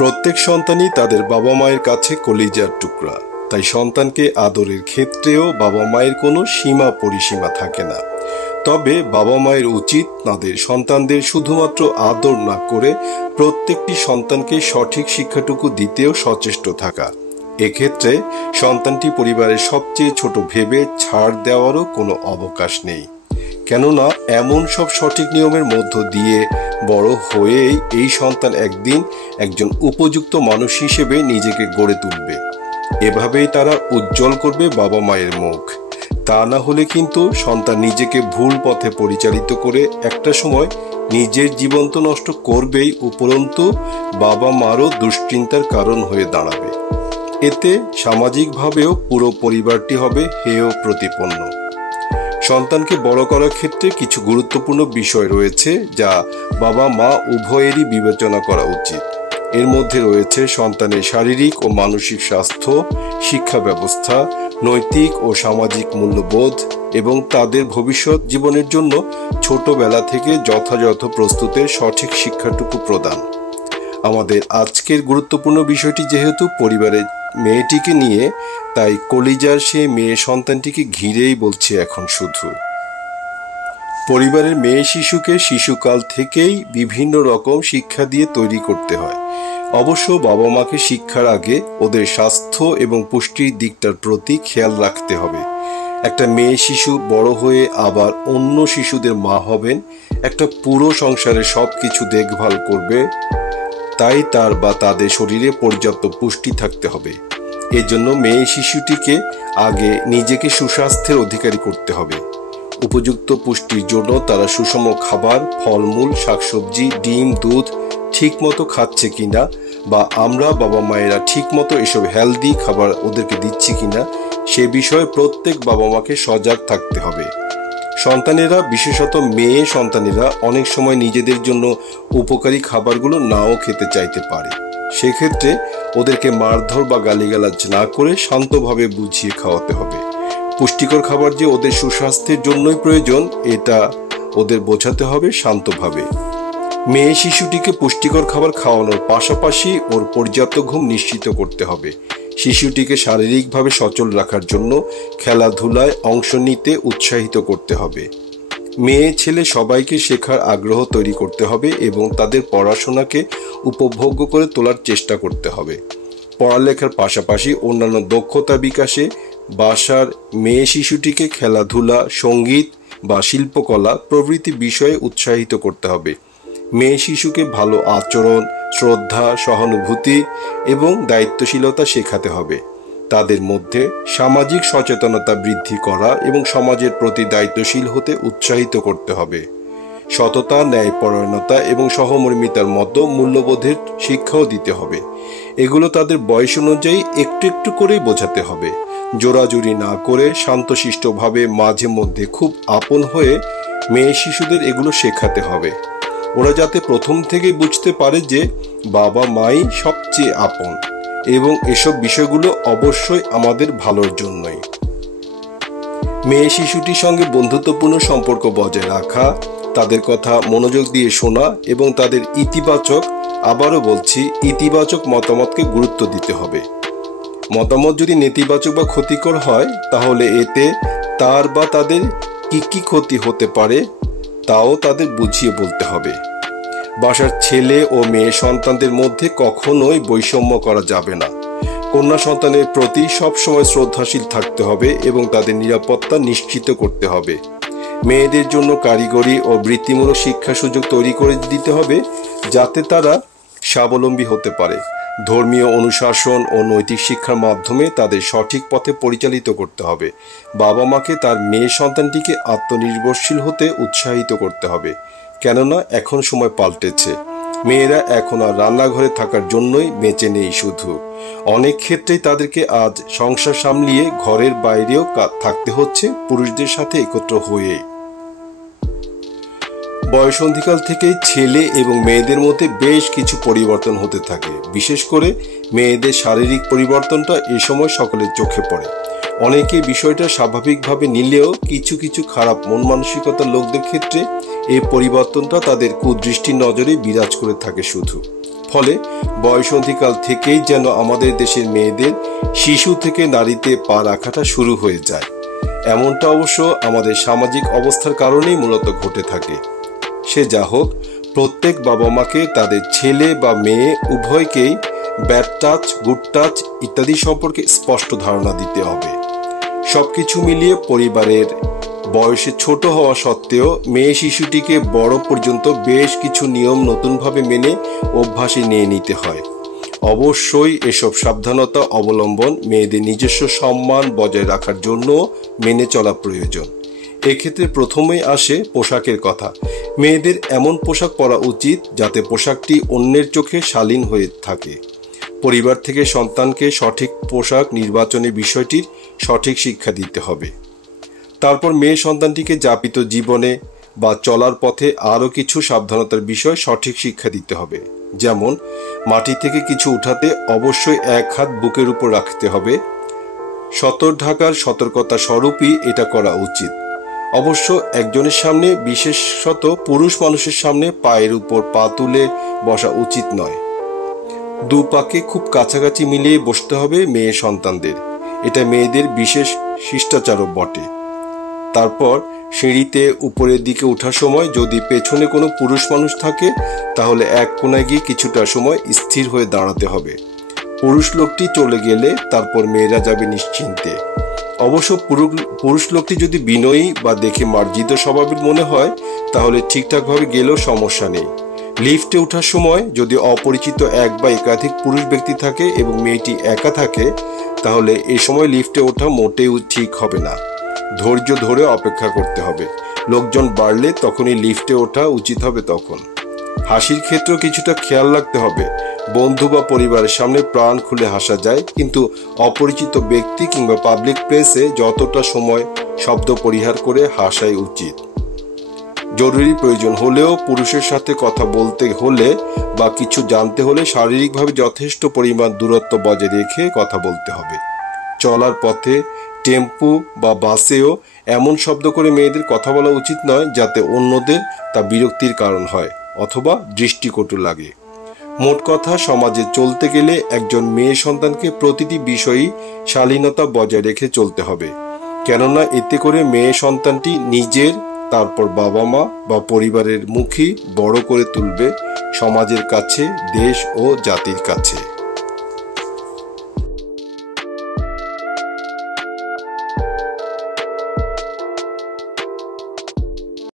প্রত্যেক সন্তানই তাদের বাবা মায়ের কাছে কলিজার টুকরা। তাই সন্তানকে আদরের ক্ষেত্রেও বাবা মায়ের কোনো সীমা পরিসীমা থাকে না। তবে বাবা মায়ের উচিত তাদের সন্তানদের শুধুমাত্র আদর না করে প্রত্যেকটি সন্তানকে সঠিক শিক্ষাটুকু দিতেও সচেষ্ট থাকা। এক্ষেত্রে সন্তানটি পরিবারের সবচেয়ে ছোট ভেবে ছাড় দেওয়ারও কোনো অবকাশ নেই। কেননা এমন সব সঠিক নিয়মের মধ্য দিয়ে বড় হয়েই এই সন্তান একদিন একজন উপযুক্ত মানুষ হিসেবে নিজেকে গড়ে তুলবে। এভাবেই তারা উজ্জ্বল করবে বাবা মায়ের মুখ। তা না হলে কিন্তু সন্তান নিজেকে ভুল পথে পরিচালিত করে একটা সময় নিজের জীবন তো নষ্ট করবেই, উপরন্তু বাবা মারও দুশ্চিন্তার কারণ হয়ে দাঁড়াবে। এতে সামাজিকভাবেও পুরো পরিবারটি হবে হেয় প্রতিপন্ন। সন্তানকে বড় করার ক্ষেত্রে কিছু গুরুত্বপূর্ণ বিষয় রয়েছে যা বাবা মা উভয়েরই বিবেচনা করা উচিত। এর মধ্যে রয়েছে সন্তানের শারীরিক ও মানসিক স্বাস্থ্য, শিক্ষা ব্যবস্থা, নৈতিক ও সামাজিক মূল্যবোধ এবং তাদের ভবিষ্যৎ জীবনের জন্য ছোটবেলা থেকে যথাযথ প্রস্তুতের সঠিক শিক্ষাটুকু প্রদান। আমাদের আজকের গুরুত্বপূর্ণ বিষয়টি যেহেতু পরিবারের মেয়েটিকে নিয়ে, তাই কলিজার সেই মেয়ে সন্তানটিকে ঘিরেই বলছি এখন শুধু। পরিবারের মেয়ে শিশুকে শিশুকাল থেকেই বিভিন্ন রকম শিক্ষা দিয়ে তৈরি করতে হয়। অবশ্য বাবা মাকে শিক্ষার আগে ওদের স্বাস্থ্য এবং পুষ্টির দিকটার প্রতি খেয়াল রাখতে হবে। একটা মেয়ে শিশু বড় হয়ে আবার অন্য শিশুদের মা হবেন, একটা পুরো সংসারের সব কিছু দেখভাল করবে, তাই তার বা তাদের শরীরে পর্যাপ্ত পুষ্টি থাকতে হবে। এজন্য মেয়ে শিশুটিকে আগে নিজেকে সুস্বাস্থ্যের অধিকারী করতে হবে। উপযুক্ত পুষ্টির জন্য তারা সুষম খাবার, ফলমূল, শাকসবজি, ডিম, দুধ ঠিকমতো খাচ্ছে কিনা, বা আমরা বাবা মায়েরা ঠিকমতো এসব হেলদি খাবার ওদেরকে দিচ্ছি কিনা, সে বিষয়ে প্রত্যেক বাবা মাকে সজাগ থাকতে হবে। সন্তানেরা, বিশেষত মেয়ে সন্তানেরা অনেক সময় নিজেদের জন্য উপকারী খাবারগুলো নাও খেতে চাইতে পারে। সেক্ষেত্রে ওদেরকে মারধর বা গালিগালাজ না করে শান্তভাবে বুঝিয়ে খাওয়াতে হবে। পুষ্টিকর খাবার যে ওদের সুস্বাস্থ্যের জন্যই প্রয়োজন, এটা ওদের বোঝাতে হবে শান্তভাবে। মেয়ে শিশুটিকে পুষ্টিকর খাবার খাওয়ানোর পাশাপাশি ওর পর্যাপ্ত ঘুম নিশ্চিত করতে হবে। শিশুটিকে শারীরিকভাবে সচল রাখার জন্য খেলাধুলায় অংশ নিতে উৎসাহিত করতে হবে। মেয়ে ছেলে সবাইকে শেখার আগ্রহ তৈরি করতে হবে এবং তাদের পড়াশোনাকে উপভোগ্য করে তোলার চেষ্টা করতে হবে। পড়ালেখার পাশাপাশি অন্যান্য দক্ষতা বিকাশে বাসার মেয়ে শিশুটিকে খেলাধুলা, সঙ্গীত বা শিল্পকলা প্রভৃতি বিষয়ে উৎসাহিত করতে হবে। মেয়ে শিশুকে ভালো আচরণ, শ্রদ্ধা, সহানুভূতি এবং দায়িত্বশীলতা শেখাতে হবে। তাদের মধ্যে সামাজিক সচেতনতা বৃদ্ধি করা এবং সমাজের প্রতি দায়িত্বশীল হতে উৎসাহিত করতে হবে। সততা, ন্যায়পরায়ণতা এবং সহমর্মিতার মতো মূল্যবোধের শিক্ষাও দিতে হবে। এগুলো তাদের বয়স অনুযায়ী একটু একটু করেই বোঝাতে হবে। জোরাজুরি না করে শান্তশিষ্টভাবে মাঝে মধ্যে খুব আপন হয়ে মেয়ে শিশুদের এগুলো শেখাতে হবে। ওরা যাতে প্রথম থেকেই বুঝতে পারে যে বাবা মাই সবচেয়ে আপন এবং এসব বিষয়গুলো অবশ্যই আমাদের ভালোর জন্যই। মেয়ে শিশুটির সঙ্গে বন্ধুত্বপূর্ণ সম্পর্ক বজায় রাখা, তাদের কথা মনোযোগ দিয়ে শোনা এবং তাদের ইতিবাচক মতামতকে গুরুত্ব দিতে হবে। মতামত যদি নেতিবাচক বা ক্ষতিকর হয়, তাহলে এতে তার বা তাদের কি ক্ষতি হতে পারে তাও তাদের বুঝিয়ে বলতে হবে। বাসার ছেলে ও মেয়ে সন্তানদের মধ্যে কখনোই বৈষম্য করা যাবে না। কন্যা সন্তানের প্রতি সবসময় শ্রদ্ধাশীল থাকতে হবে এবং তাদের নিরাপত্তা নিশ্চিত করতে হবে। মেয়েদের জন্য কারিগরি ও বৃত্তিমূলক শিক্ষা সুযোগ তৈরি করে দিতে হবে, যাতে তারা স্বাবলম্বী হতে পারে। ধর্মীয় অনুশাসন ও নৈতিক শিক্ষার মাধ্যমে তাদের সঠিক পথে পরিচালিত করতে হবে। বাবা মাকে তার মেয়ে সন্তানটিকে আত্মনির্ভরশীল হতে উৎসাহিত করতে হবে। কেননা এখন সময় পাল্টেছে। মেয়েরা এখন আর রান্নাঘরে থাকার জন্যই বেঁচে নেই শুধু, অনেক ক্ষেত্রেই তাদেরকে আজ সংসার সামলিয়ে ঘরের বাইরেও থাকতে হচ্ছে পুরুষদের সাথে একত্র হয়ে। বয়সন্ধিকাল থেকেই ছেলে এবং মেয়েদের মধ্যে বেশ কিছু পরিবর্তন হতে থাকে। বিশেষ করে মেয়েদের শারীরিক পরিবর্তনটা এ সময় সকলের চোখে পড়ে। অনেকে বিষয়টা স্বাভাবিকভাবে নিলেও কিছু কিছু খারাপ মন মানসিকতার লোকদের ক্ষেত্রে এই পরিবর্তনটা তাদের কুদৃষ্টির নজরে বিরাজ করে থাকে শুধু। ফলে বয়সন্ধিকাল থেকেই যেন আমাদের দেশের মেয়েদের শিশু থেকে নারীতে পা রাখাটা শুরু হয়ে যায়। এমনটা অবশ্য আমাদের সামাজিক অবস্থার কারণেই মূলত ঘটে থাকে। সে যা হোক, প্রত্যেক বাবা মাকে তাদের ছেলে বা মেয়ে উভয়কেই ব্যাড টাচ, গুড টাচ ইত্যাদি সম্পর্কে স্পষ্ট ধারণা দিতে হবে। সবকিছু মিলিয়ে পরিবারের বয়সে ছোট হওয়া সত্ত্বেও মেয়ে শিশুটিকে বড় পর্যন্ত বেশ কিছু নিয়ম নতুনভাবে মেনে অভ্যাসে নিয়ে নিতে হয়। অবশ্যই এসব সাবধানতা অবলম্বন মেয়েদের নিজস্ব সম্মান বজায় রাখার জন্য মেনে চলা প্রয়োজন। এক্ষেত্রে প্রথমেই আসে পোশাকের কথা। মেয়েদের এমন পোশাক পরা উচিত যাতে পোশাকটি অন্যের চোখে শালীন হয়ে থাকে। পরিবার থেকে সন্তানকে সঠিক পোশাক নির্বাচনের বিষয়টির সঠিক শিক্ষা দিতে হবে। তারপর মেয়ে সন্তানটিকে যাপিত জীবনে বা চলার পথে আরও কিছু সাবধানতার বিষয় সঠিক শিক্ষা দিতে হবে। যেমন মাটি থেকে কিছু উঠাতে অবশ্যই এক হাত বুকের উপর রাখতে হবে। সতর ঢাকার সতর্কতা স্বরূপই এটা করা উচিত। অবশ্য একজনের সামনে, বিশেষত পুরুষ মানুষের সামনে পায়ের উপর পা তুলে বসা উচিত নয়। দু পাকে খুব কাছাকাছি মিলিয়ে বসতে হবে মেয়ে সন্তানদের। এটা মেয়েদের বিশেষ শিষ্টাচারও বটে। তারপর সিঁড়িতে উপরের দিকে ওঠার সময় যদি পেছনে কোনো পুরুষ মানুষ থাকে তাহলে এক কোণায় গিয়ে কিছুটা সময় স্থির হয়ে দাঁড়াতে হবে। পুরুষ লোকটি চলে গেলে তারপর মেয়েরা যাবে নিশ্চিন্তে। অবশ্য পুরুষ লোকটি যদি বিনয়ী বা দেখে মার্জিত স্বভাবের মনে হয় তাহলে ঠিকঠাকভাবে গেলেও সমস্যা নেই। লিফটে ওঠার সময় যদি অপরিচিত এক বা একাধিক পুরুষ ব্যক্তি থাকে এবং মেয়েটি একা থাকে তাহলে এই সময় লিফটে ওঠা মোটেও ঠিক হবে না। ধৈর্য ধরে অপেক্ষা করতে হবে। লোকজন বাড়লে তখনই লিফটে ওঠা উচিত হবে। তখন হাসির ক্ষেত্রেও কিছুটা খেয়াল রাখতে হবে। বন্ধু বা পরিবারের সামনে প্রাণ খুলে হাসা যায়, কিন্তু অপরিচিত ব্যক্তি কিংবা পাবলিক প্লেসে যতটা সময় শব্দ পরিহার করে হাসাই উচিত। জরুরি প্রয়োজন হলেও পুরুষের সাথে কথা বলতে হলে বা কিছু জানতে হলে শারীরিকভাবে যথেষ্ট পরিমাণ দূরত্ব বজায় রেখে কথা বলতে হবে। চলার পথে টেম্পো বা বাসেও এমন শব্দ করে মেয়েদের কথা বলা উচিত নয় যাতে অন্যদের তা বিরক্তির কারণ হয় অথবা দৃষ্টিকটু লাগে। মোট কথা, সমাজে চলতে গেলে একজন মেয়ে সন্তানকে প্রতিটি বিষয়েই শালীনতা বজায় রেখে চলতে হবে। কেননা এতে করে মেয়ে সন্তানটি নিজের, তারপর বাবা মা বা পরিবারের মুখই বড় করে তুলবে সমাজের কাছে, দেশ ও জাতির কাছে।